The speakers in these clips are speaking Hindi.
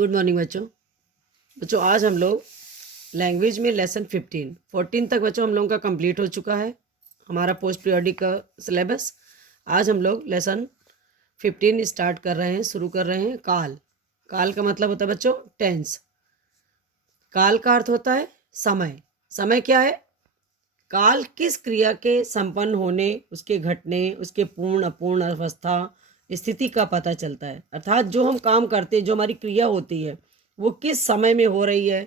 गुड मॉर्निंग बच्चों। बच्चों आज हम लोग लैंग्वेज में लेसन 14 तक बच्चों हम लोगों का कंप्लीट हो चुका है हमारा पोस्ट पीरियडिक का सिलेबस। आज हम लोग लेसन 15 स्टार्ट कर रहे हैं, शुरू कर रहे हैं। काल। काल का मतलब होता है बच्चों टेंस। काल का अर्थ होता है समय। समय क्या है? काल किस क्रिया के संपन्न होने, उसके घटने, उसके पूर्ण अपूर्ण अवस्था स्थिति का पता चलता है। अर्थात जो हम काम करते हैं, जो हमारी क्रिया होती है, वो किस समय में हो रही है,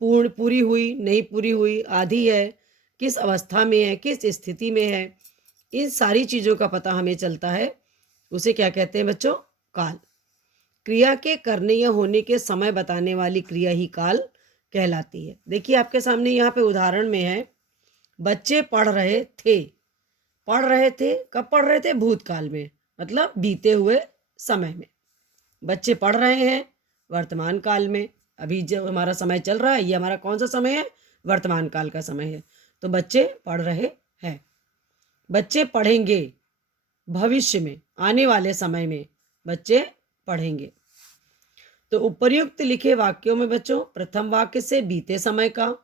पूर्ण पूरी हुई, नहीं पूरी हुई, आधी है, किस अवस्था में है, किस स्थिति में है, इन सारी चीज़ों का पता हमें चलता है। उसे क्या कहते हैं बच्चों? काल। क्रिया के करने या होने के समय बताने वाली क्रिया ही काल कहलाती है। देखिए आपके सामने यहाँ पे उदाहरण में है, बच्चे पढ़ रहे थे। पढ़ रहे थे कब पढ़ रहे थे? भूतकाल में, मतलब बीते हुए समय में। बच्चे पढ़ रहे हैं वर्तमान काल में। अभी जब हमारा समय चल रहा है, ये हमारा कौन सा समय है? वर्तमान काल का समय है। तो बच्चे पढ़ रहे हैं। बच्चे पढ़ेंगे भविष्य में, आने वाले समय में बच्चे पढ़ेंगे। तो उपर्युक्त लिखे वाक्यों में बच्चों प्रथम वाक्य से बीते समय का,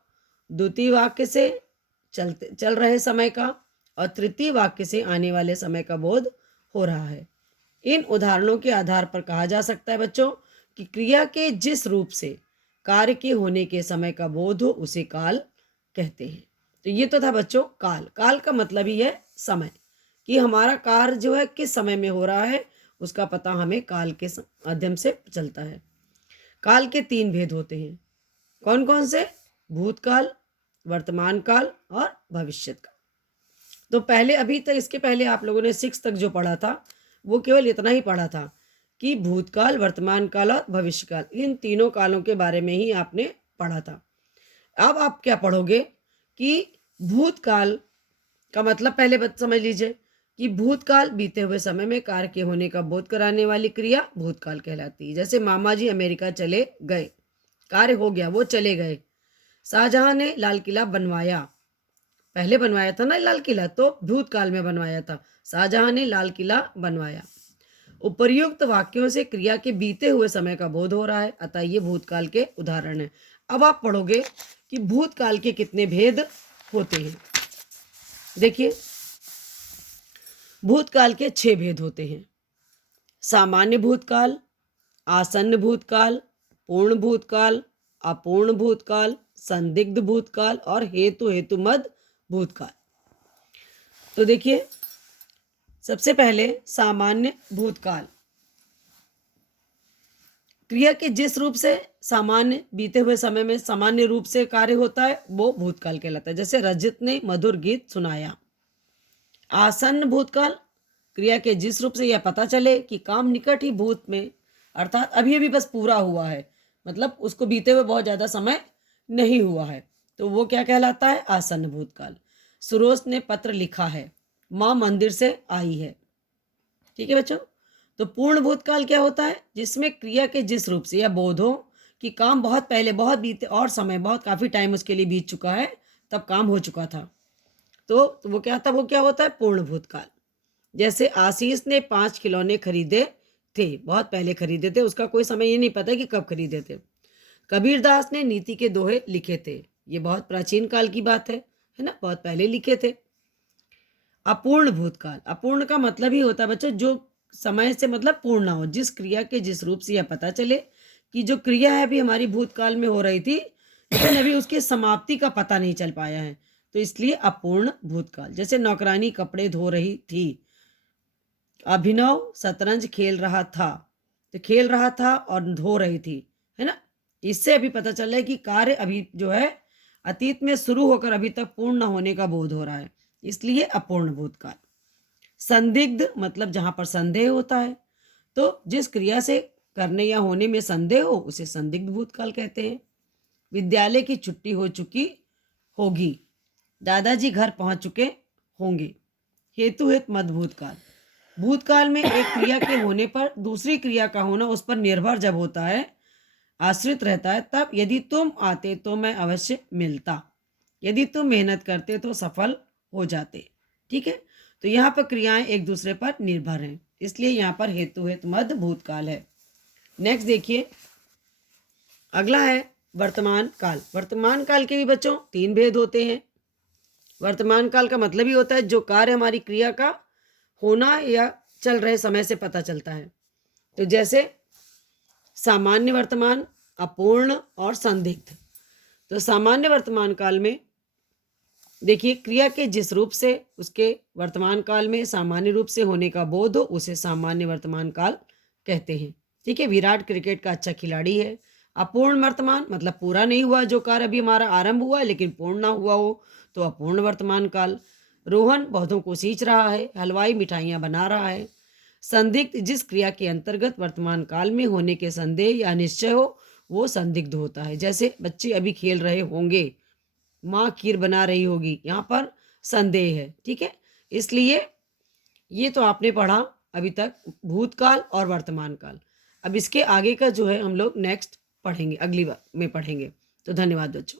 द्वितीय वाक्य से चल रहे समय का और तृतीय वाक्य से आने वाले समय का बोध हो रहा है। इन उदाहरणों के आधार पर कहा जा सकता है बच्चों कि क्रिया के जिस रूप से कार्य के होने के समय का बोध हो उसे काल कहते हैं। तो ये तो था बच्चों काल। काल का मतलब ही है समय, कि हमारा कार्य जो है किस समय में हो रहा है, उसका पता हमें काल के माध्यम से चलता है। काल के 3 भेद होते हैं। कौन कौन से? भूतकाल, वर्तमान काल और भविष्य काल। तो पहले, अभी तक इसके पहले आप लोगों ने 6 तक जो पढ़ा था वो केवल इतना ही पढ़ा था कि भूतकाल, वर्तमान काल और भविष्य काल, इन तीनों कालों के बारे में ही आपने पढ़ा था। अब आप क्या पढ़ोगे कि भूतकाल का मतलब पहले समझ लीजिए कि भूतकाल बीते हुए समय में कार्य के होने का बोध कराने वाली क्रिया भूतकाल कहलाती है। जैसे मामा जी अमेरिका चले गए, कार्य हो गया, वो चले गए। शाहजहां ने लाल किला बनवाया, पहले बनवाया था ना लाल किला, तो भूतकाल में बनवाया था। शाहजहां ने लाल किला बनवाया। उपर्युक्त वाक्यों से क्रिया के बीते हुए समय का बोध हो रहा है, अतः ये भूतकाल के उदाहरण है। अब आप पढ़ोगे कि भूतकाल के कितने भेद होते हैं। देखिए भूतकाल के 6 भेद होते हैं। सामान्य भूतकाल, आसन्न भूतकाल, पूर्ण भूतकाल, अपूर्ण भूतकाल, संदिग्ध भूतकाल और हेतुमद भूतकाल। तो देखिए सबसे पहले सामान्य भूतकाल। क्रिया के जिस रूप से सामान्य बीते हुए समय में सामान्य रूप से कार्य होता है वो भूतकाल कहलाता है। जैसे रजत ने मधुर गीत सुनाया। आसन्न भूतकाल, क्रिया के जिस रूप से यह पता चले कि काम निकट ही भूत में, अर्थात अभी अभी बस पूरा हुआ है, मतलब उसको बीते हुए बहुत ज्यादा समय नहीं हुआ है, तो वो क्या कहलाता है? आसन्न भूतकाल। सुरोज ने पत्र लिखा है, माँ मंदिर से आई है। ठीक है बच्चों। तो पूर्ण भूतकाल क्या होता है? जिसमें क्रिया के जिस रूप से या बोध हो कि काम बहुत पहले, बहुत बीते और समय, बहुत काफी टाइम उसके लिए बीत चुका है, तब काम हो चुका था, तो वो क्या था? वो क्या होता है? पूर्ण भूतकाल। जैसे आशीष ने 5 खिलौने खरीदे थे, बहुत पहले खरीदे थे, उसका कोई समय ये नहीं पता कि कब खरीदे थे। कबीरदास ने नीति के दोहे लिखे थे, ये बहुत प्राचीन काल की बात है ना, बहुत पहले लिखे थे। अपूर्ण भूतकाल, अपूर्ण का मतलब ही होता है बच्चों जो समय से मतलब पूर्ण ना हो, जिस क्रिया के जिस रूप से यह पता चले कि जो क्रिया है अभी हमारी भूतकाल में हो रही थी, लेकिन अभी उसकी समाप्ति का पता नहीं चल पाया है, तो इसलिए अपूर्ण भूतकाल। जैसे नौकरानी कपड़े धो रही थी, अभिनव शतरंज खेल रहा था, तो खेल रहा था और धो रही थी, है ना। इससे अभी पता चल रहा है कि कार्य अभी जो है अतीत में शुरू होकर अभी तक पूर्ण न होने का बोध हो रहा है, इसलिए अपूर्ण भूतकाल। संदिग्ध मतलब जहां पर संदेह होता है, तो जिस क्रिया से करने या होने में संदेह हो उसे संदिग्ध भूतकाल कहते हैं। विद्यालय की छुट्टी हो चुकी होगी, दादाजी घर पहुंच चुके होंगे। हेतु हित मद भूतकाल, भूतकाल में एक क्रिया के होने पर दूसरी क्रिया का होना उस पर निर्भर जब होता है, आश्रित रहता है, तब यदि तुम आते तो मैं अवश्य मिलता, यदि तुम मेहनत करते तो सफल हो जाते। ठीक है, तो यहाँ पर क्रियाएं एक दूसरे पर निर्भर हैं, इसलिए यहाँ पर हेतु हित मद भूतकाल है। नेक्स्ट देखिए, अगला है वर्तमान काल। वर्तमान काल के भी बच्चों 3 भेद होते हैं। वर्तमान काल का मतलब ही होता है जो कार्य हमारी क्रिया का होना या चल रहे समय से पता चलता है। तो जैसे सामान्य वर्तमान, अपूर्ण और संदिग्ध। तो सामान्य वर्तमान काल में देखिए क्रिया के जिस रूप से उसके वर्तमान काल में सामान्य रूप से होने का बोध हो उसे सामान्य वर्तमान काल कहते हैं। ठीक है, विराट क्रिकेट का अच्छा खिलाड़ी है। अपूर्ण वर्तमान मतलब पूरा नहीं हुआ जो कार्य अभी हमारा आरंभ हुआ है लेकिन पूर्ण ना हुआ हो तो अपूर्ण वर्तमान काल। रोहन पौधों को सींच रहा है, हलवाई मिठाइयाँ बना रहा है। संदिग्ध जिस क्रिया के अंतर्गत वर्तमान काल में होने के संदेह या निश्चय हो वो संदिग्ध होता है। जैसे बच्चे अभी खेल रहे होंगे, माँ खीर बना रही होगी, यहाँ पर संदेह है। ठीक है, इसलिए ये तो आपने पढ़ा अभी तक भूतकाल और वर्तमान काल। अब इसके आगे का जो है हम लोग नेक्स्ट पढ़ेंगे, अगली बार में पढ़ेंगे। तो धन्यवाद बच्चों।